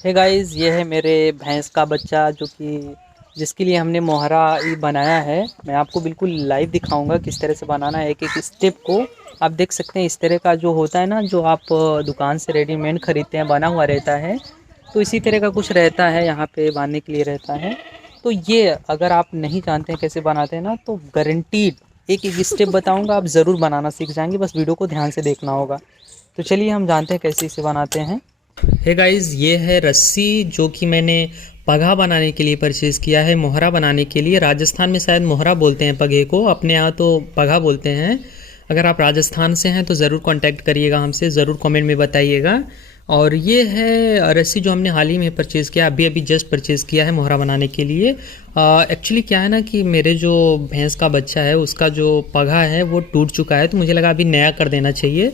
Hey guys, ये है मेरे भैंस का बच्चा जो कि जिसके लिए हमने मोहरा ये बनाया है। मैं आपको बिल्कुल लाइव दिखाऊंगा किस तरह से बनाना है, एक एक स्टेप को। आप देख सकते हैं इस तरह का जो होता है ना, जो आप दुकान से रेडीमेड खरीदते हैं, बना हुआ रहता है। तो इसी तरह का कुछ रहता है, यहाँ पे बांधने के लिए रहता है। तो ये अगर आप नहीं जानते हैं कैसे बनाते हैं ना, तो गारंटीड एक एक स्टेप बताऊँगा, आप ज़रूर बनाना सीख जाएंगे। बस वीडियो को ध्यान से देखना होगा। तो चलिए हम जानते हैं कैसे इसे बनाते हैं। हे गाइस, ये है रस्सी जो कि मैंने पगहा बनाने के लिए परचेज़ किया है, मोहरा बनाने के लिए। राजस्थान में शायद मोहरा बोलते हैं पगहे को, अपने यहाँ तो पगहा बोलते हैं। अगर आप राजस्थान से हैं तो ज़रूर कांटेक्ट करिएगा हमसे, ज़रूर कमेंट में बताइएगा। और ये है रस्सी जो हमने हाल ही में परचेज़ किया, अभी अभी जस्ट परचेज़ किया है मोहरा बनाने के लिए। एक्चुअली क्या है ना कि मेरे जो भैंस का बच्चा है उसका जो पगहा है वो टूट चुका है, तो मुझे लगा अभी नया कर देना चाहिए।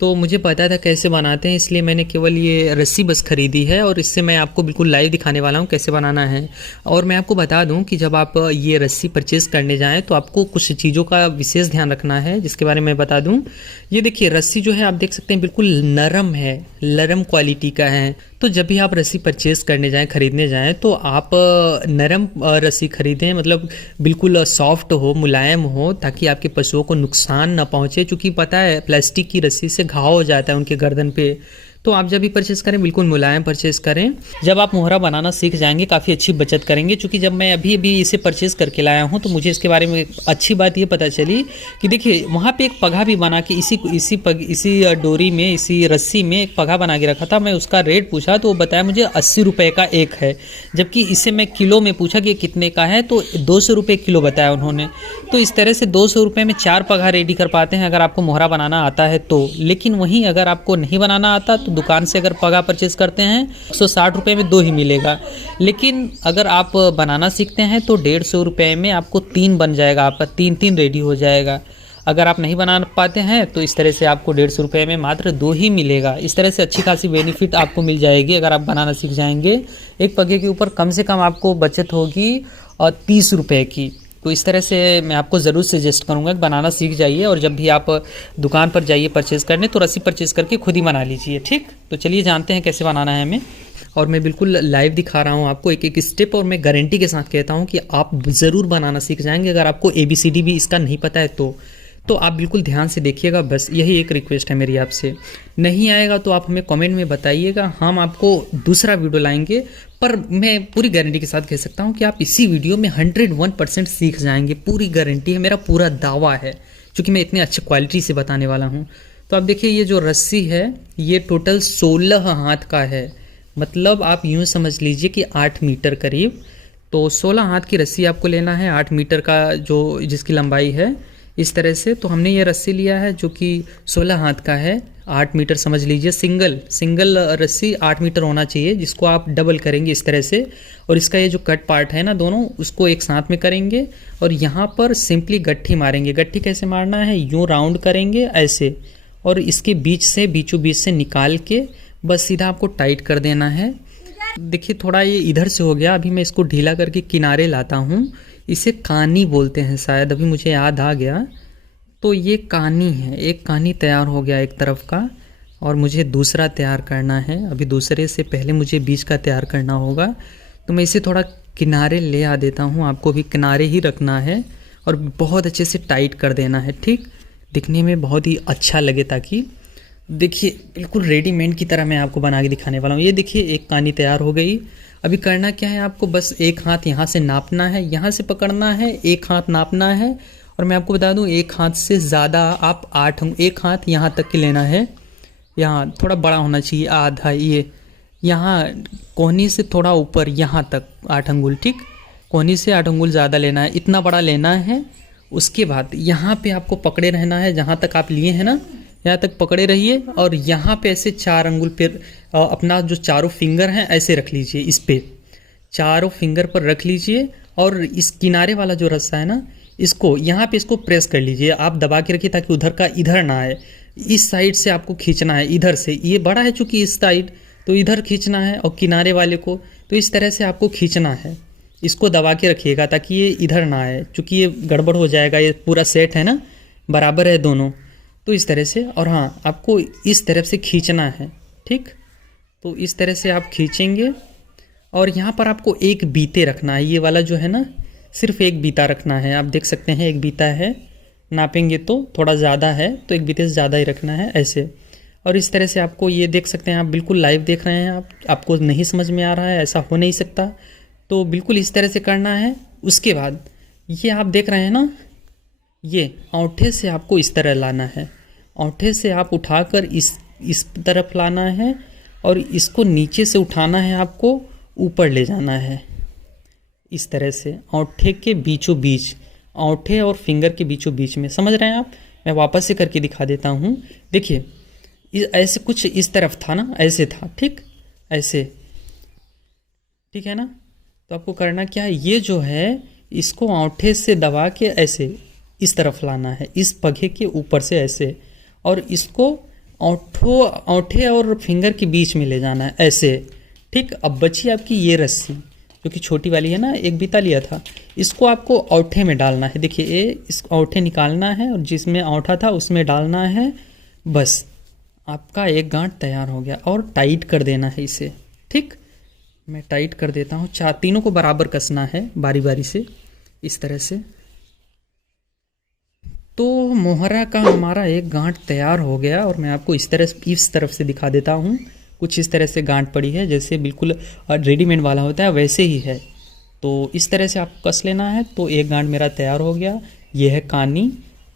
तो मुझे पता था कैसे बनाते हैं, इसलिए मैंने केवल ये रस्सी बस ख़रीदी है और इससे मैं आपको बिल्कुल लाइव दिखाने वाला हूँ कैसे बनाना है। और मैं आपको बता दूँ कि जब आप ये रस्सी परचेज़ करने जाएँ तो आपको कुछ चीज़ों का विशेष ध्यान रखना है, जिसके बारे में बता दूँ। ये देखिए रस्सी जो है, आप देख सकते हैं बिल्कुल नरम है, नरम क्वालिटी का है। तो जब भी आप रस्सी परचेज़ करने जाएँ, ख़रीदने जाएँ, तो आप नरम रस्सी ख़रीदें, मतलब बिल्कुल सॉफ्ट हो, मुलायम हो, ताकि आपके पशुओं को नुकसान ना पहुँचे। चूँकि पता है प्लास्टिक की रस्सी से घाव हो जाता है उनके गर्दन पे। तो आप जब भी परचेज़ करें बिल्कुल मुलायम परचेज़ करें। जब आप मोहरा बनाना सीख जाएंगे काफ़ी अच्छी बचत करेंगे। चूँकि जब मैं अभी अभी इसे परचेज़ करके लाया हूँ तो मुझे इसके बारे में अच्छी बात ये पता चली कि देखिए वहाँ पे एक पगहा भी बना के इसी डोरी में, इसी रस्सी में एक पगहा बना के रखा था। मैं उसका रेट पूछा तो वो बताया मुझे 80 रुपये का एक है, जबकि इसे मैं किलो में पूछा कि कितने का है, तो 200 रुपये किलो बताया उन्होंने। तो इस तरह से 200 रुपये में 4 पगहा रेडी कर पाते हैं अगर आपको मोहरा बनाना आता है तो। लेकिन वहीं अगर आपको नहीं बनाना आता तो दुकान से अगर पगहा परचेज़ करते हैं 160 रुपये में 2 ही मिलेगा। लेकिन अगर आप बनाना सीखते हैं तो 150 रुपये में आपको 3 बन जाएगा, आपका 3 रेडी हो जाएगा। अगर आप नहीं बना पाते हैं तो इस तरह से आपको 150 रुपये में मात्र 2 ही मिलेगा। इस तरह से अच्छी खासी बेनिफिट आपको मिल जाएगी अगर आप बनाना सीख जाएंगे। एक पगहे के ऊपर कम से कम आपको बचत होगी 30 रुपये की। तो इस तरह से मैं आपको ज़रूर सजेस्ट करूँगा कि बनाना सीख जाइए, और जब भी आप दुकान पर जाइए परचेज़ करने तो रस्सी परचेज़ करके खुद ही बना लीजिए। ठीक, तो चलिए जानते हैं कैसे बनाना है हमें। और मैं बिल्कुल लाइव दिखा रहा हूँ आपको एक एक स्टेप, और मैं गारंटी के साथ कहता हूँ कि आप ज़रूर बनाना सीख जाएंगे। अगर आपको ABCD भी इसका नहीं पता है तो आप बिल्कुल ध्यान से देखिएगा। बस यही एक रिक्वेस्ट है मेरी आपसे। नहीं आएगा तो आप हमें कमेंट में बताइएगा, हम आपको दूसरा वीडियो लाएंगे। पर मैं पूरी गारंटी के साथ कह सकता हूँ कि आप इसी वीडियो में 101% सीख जाएंगे, पूरी गारंटी है, मेरा पूरा दावा है, क्योंकि मैं इतने अच्छे क्वालिटी से बताने वाला हूँ। तो आप देखिए ये जो रस्सी है ये टोटल 16 हाथ का है, मतलब आप यूँ समझ लीजिए कि 8 मीटर करीब। तो 16 हाथ की रस्सी आपको लेना है, 8 मीटर का जो जिसकी लंबाई है, इस तरह से। तो हमने ये रस्सी लिया है जो कि 16 हाथ का है, 8 मीटर समझ लीजिए। सिंगल रस्सी 8 मीटर होना चाहिए, जिसको आप डबल करेंगे इस तरह से। और इसका ये जो कट पार्ट है ना, दोनों उसको एक साथ में करेंगे और यहाँ पर सिंपली गट्ठी मारेंगे। गट्ठी कैसे मारना है, यूँ राउंड करेंगे ऐसे, और इसके बीचों बीच से निकाल के बस सीधा आपको टाइट कर देना है। देखिए थोड़ा ये इधर से हो गया, अभी मैं इसको ढीला करके किनारे लाता हूँ। इसे कानी बोलते हैं शायद, अभी मुझे याद आ गया। तो ये कानी है, एक कानी तैयार हो गया एक तरफ का, और मुझे दूसरा तैयार करना है। अभी दूसरे से पहले मुझे बीच का तैयार करना होगा। तो मैं इसे थोड़ा किनारे ले आ देता हूँ, आपको भी किनारे ही रखना है और बहुत अच्छे से टाइट कर देना है। ठीक, दिखने में बहुत ही अच्छा लगे, ताकि देखिए बिल्कुल रेडीमेड की तरह मैं आपको बना के दिखाने वाला हूँ। ये देखिए एक कानी तैयार हो गई। अभी करना क्या है, आपको बस एक हाथ यहाँ से नापना है, यहाँ से पकड़ना है, एक हाथ नापना है। और मैं आपको बता दूँ एक हाथ से ज़्यादा आप एक हाथ यहाँ तक के लेना है। यहाँ थोड़ा बड़ा होना चाहिए, आधा ये यहाँ कोहनी से थोड़ा ऊपर यहाँ तक 8 अंगुल। ठीक, कोहनी से 8 अंगुल ज़्यादा लेना है, इतना बड़ा लेना है। उसके बाद यहाँ पे आपको पकड़े रहना है, जहाँ तक आप लिए हैं ना यहाँ तक पकड़े रहिए, और यहाँ पे ऐसे 4 अंगुल पे अपना जो चारों फिंगर हैं ऐसे रख लीजिए, इस पे चारों फिंगर पर रख लीजिए। और इस किनारे वाला जो रस्सा है ना, इसको यहाँ पे इसको प्रेस कर लीजिए, आप दबा के रखिए ताकि उधर का इधर ना आए। इस साइड से आपको खींचना है, इधर से, ये बड़ा है चूँकि इस साइड, तो इधर खींचना है, और किनारे वाले को तो इस तरह से आपको खींचना है। इसको दबा के रखिएगा ताकि ये इधर ना आए, चूँकि ये गड़बड़ हो जाएगा। ये पूरा सेट है ना, बराबर है दोनों, तो इस तरह से। और हाँ, आपको इस तरफ से खींचना है। ठीक, तो इस तरह से आप खींचेंगे और यहाँ पर आपको एक बीते रखना है। ये वाला जो है ना, सिर्फ एक बीता रखना है। आप देख सकते हैं एक बीता है, नापेंगे तो थोड़ा ज़्यादा है, तो एक बीते से ज़्यादा ही रखना है ऐसे। और इस तरह से आपको ये देख सकते हैं, आप बिल्कुल लाइव देख रहे हैं। आपको नहीं समझ में आ रहा है, ऐसा हो नहीं सकता। तो बिल्कुल इस तरह से करना है। उसके बाद ये आप देख रहे हैं ना, ये अंगूठे से आपको इस तरह लाना है। अंगूठे से आप उठाकर इस तरफ लाना है और इसको नीचे से उठाना है, आपको ऊपर ले जाना है इस तरह से, अंगूठे के बीचों बीच, अंगूठे और फिंगर के बीचों बीच में। समझ रहे हैं आप? मैं वापस से करके दिखा देता हूँ। देखिए ऐसे कुछ इस तरफ था ना, ऐसे था, ठीक, ऐसे, ठीक है ना। तो आपको करना क्या है, ये जो है इसको अंगूठे से दबा के ऐसे इस तरफ लाना है, इस पगे के ऊपर से ऐसे, और इसको अंगूठे और फिंगर के बीच में ले जाना है ऐसे, ठीक। अब बची आपकी ये रस्सी जो कि छोटी वाली है ना, एक बीता लिया था, इसको आपको अंगूठे में डालना है। देखिए ये इस अंगूठे निकालना है और जिसमें अंगूठा था उसमें डालना है। बस आपका एक गांठ तैयार हो गया। और टाइट कर देना है इसे, ठीक। मैं टाइट कर देता हूँ। तीनों को बराबर कसना है बारी बारी से इस तरह से। तो मोहरा का हमारा एक गांठ तैयार हो गया और मैं आपको इस तरफ से दिखा देता हूँ। कुछ इस तरह से गांठ पड़ी है, जैसे बिल्कुल रेडीमेड वाला होता है वैसे ही है। तो इस तरह से आपको कस लेना है। तो एक गांठ मेरा तैयार हो गया। ये है कानी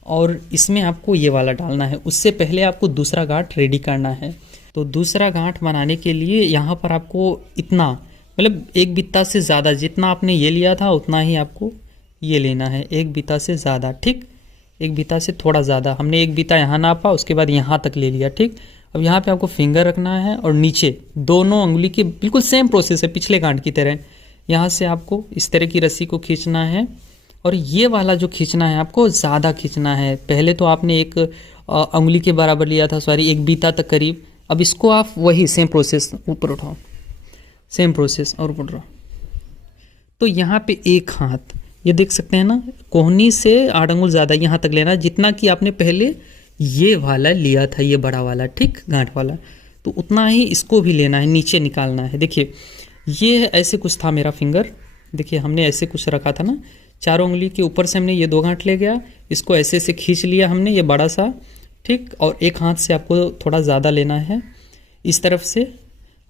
और इसमें आपको ये वाला डालना है। उससे पहले आपको दूसरा गांठ रेडी करना है। तो दूसरा गांठ बनाने के लिए यहाँ पर आपको इतना, मतलब एक बित्ता से ज़्यादा, जितना आपने ये लिया था उतना ही आपको ये लेना है, एक बित्ता से ज़्यादा, ठीक। एक बीता से थोड़ा ज़्यादा, हमने एक बीता यहाँ नापा, उसके बाद यहाँ तक ले लिया, ठीक। अब यहाँ पे आपको फिंगर रखना है और नीचे दोनों उंगली के बिल्कुल सेम प्रोसेस है पिछले गांठ की तरह। यहाँ से आपको इस तरह की रस्सी को खींचना है और ये वाला जो खींचना है आपको ज़्यादा खींचना है। पहले तो आपने एक उंगली के बराबर लिया था, सॉरी एक बीता तक करीब। अब इसको आप वही सेम प्रोसेस ऊपर उठाओ, सेम प्रोसेस और ऊपर उठाओ। तो यहाँ पे एक हाथ, ये देख सकते हैं ना, कोहनी से 8 अंगुल ज़्यादा यहाँ तक लेना है, जितना कि आपने पहले ये वाला लिया था, ये बड़ा वाला, ठीक, गांठ वाला। तो उतना ही इसको भी लेना है, नीचे निकालना है। देखिए ये ऐसे कुछ था मेरा फिंगर, देखिए हमने ऐसे कुछ रखा था ना, चारों उंगली के ऊपर से हमने ये 2 गांठ ले गया, इसको ऐसे से खींच लिया हमने, ये बड़ा सा, ठीक। और एक हाथ से आपको थोड़ा ज़्यादा लेना है इस तरफ से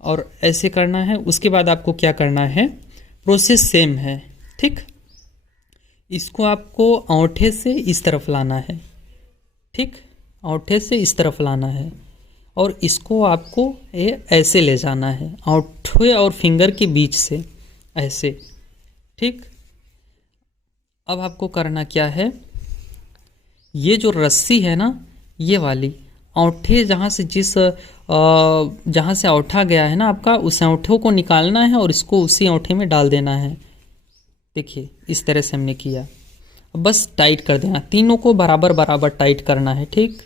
और ऐसे करना है। उसके बाद आपको क्या करना है, प्रोसेस सेम है, ठीक। इसको आपको अंगूठे से इस तरफ लाना है, ठीक, अंगूठे से इस तरफ लाना है और इसको आपको ये ऐसे ले जाना है, अंगूठे और फिंगर के बीच से ऐसे, ठीक। अब आपको करना क्या है, ये जो रस्सी है ना, ये वाली अंगूठे जहाँ से जहाँ से अंगूठा गया है ना आपका, उस अंगूठे को निकालना है और इसको उसी अंगूठे में डाल देना है। देखिए इस तरह से हमने किया। बस टाइट कर देना, तीनों को बराबर बराबर टाइट करना है, ठीक।